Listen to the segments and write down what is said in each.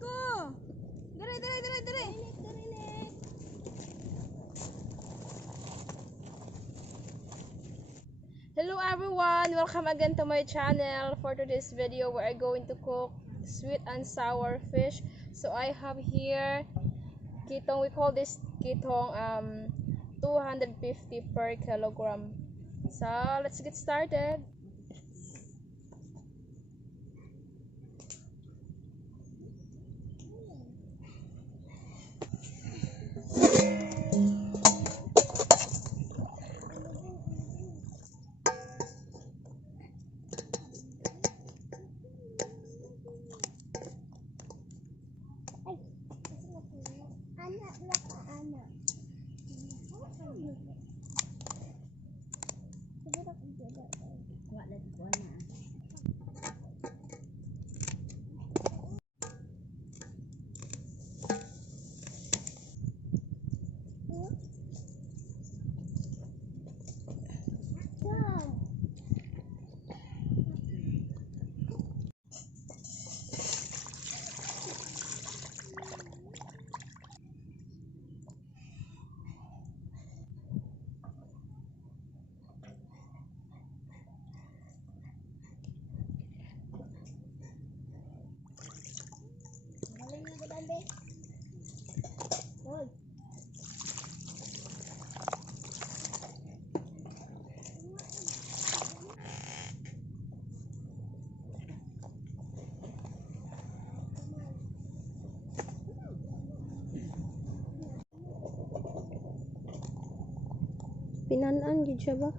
ko. Dire. Hello everyone, welcome again to my channel. For today's video, we are going to cook sweet and sour fish. So I have here Kitong. We call this Kitong 250 per kilogram. So let's get started. Pinanaan gid siya ba?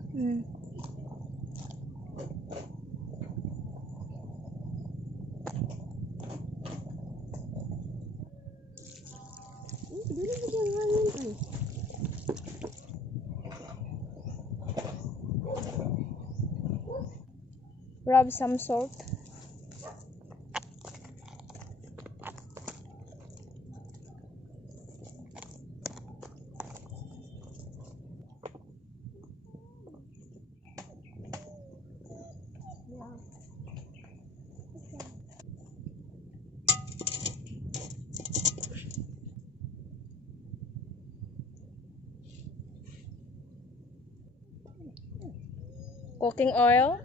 Dili gid ang hangin ay. Rub some salt. Cooking oil.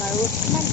Marut man.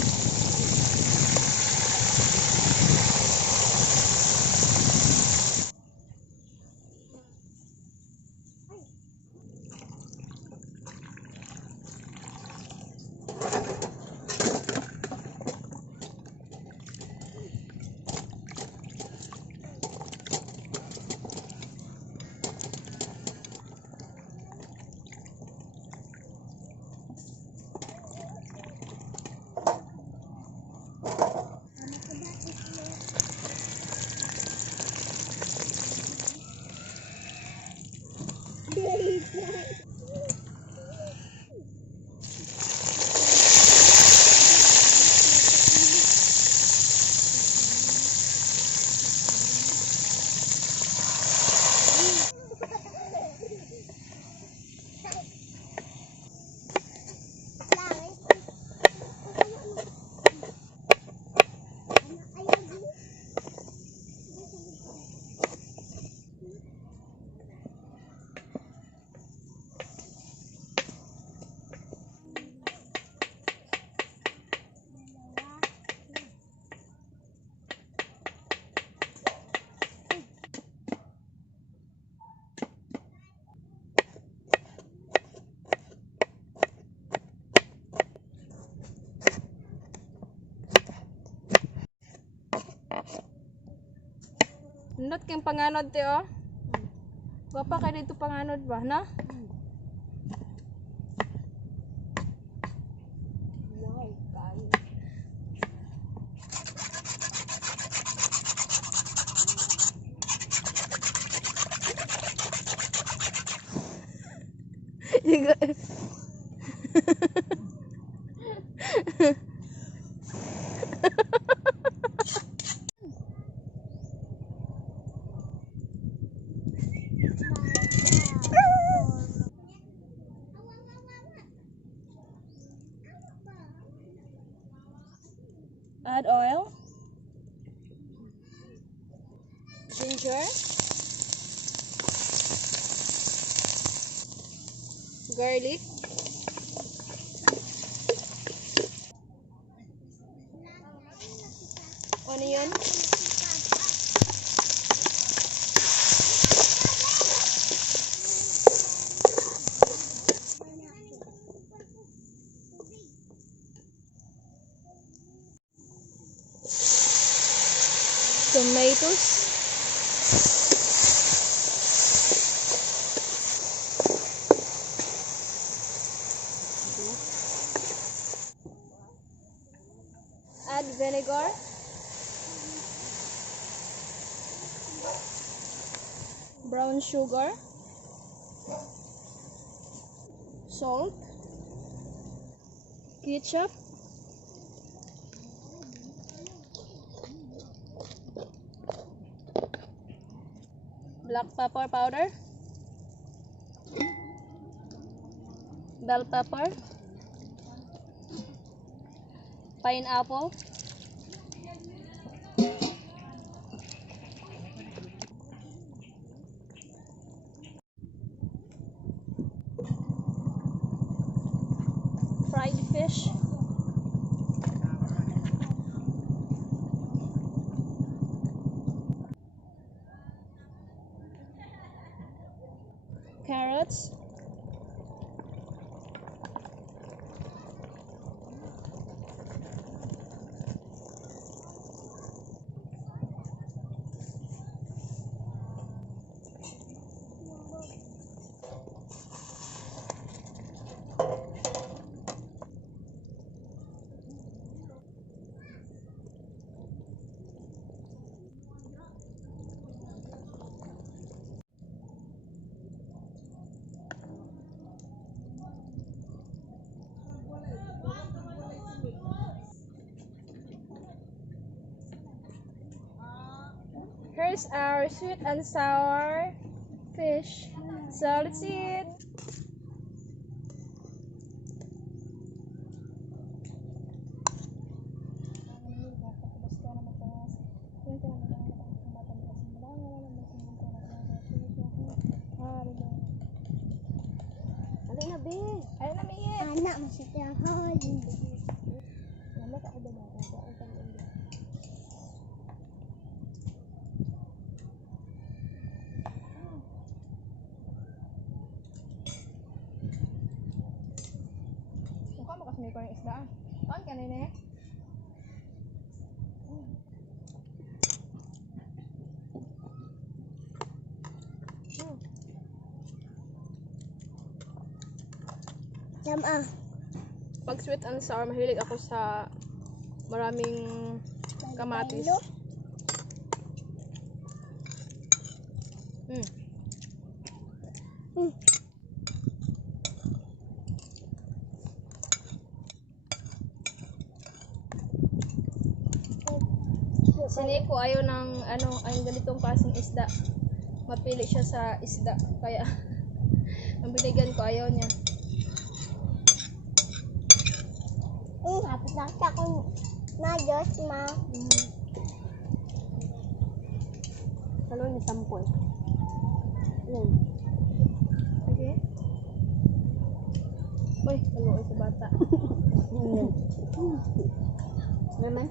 Nindot kang panganod te oh. Wapa kay dito panganod ba, na? Add oil, ginger, garlic, onion, tomatoes, add vinegar, brown sugar, salt, ketchup, black pepper powder, bell pepper, pineapple, fried fish, carrots, here's our sweet and sour fish. So let's eat. Ano na, be? Ayun na, Mingit. Anak, masitahan. Mama, ako ba natin? Mukha mo kasi may parang isda. On kanina eh. Tama. Pag sweet and sour, mahilig ako sa maraming kamatis. Si Nico ayaw ng ay ganitong klaseng isda. Mapili siya sa isda. Kaya ang binigyan ko ayaw niya. Tapos nakita ko na Diyos, ma. Talo ni sampol. Yan. Okay. Uy, kaluoy sa bata. Naman?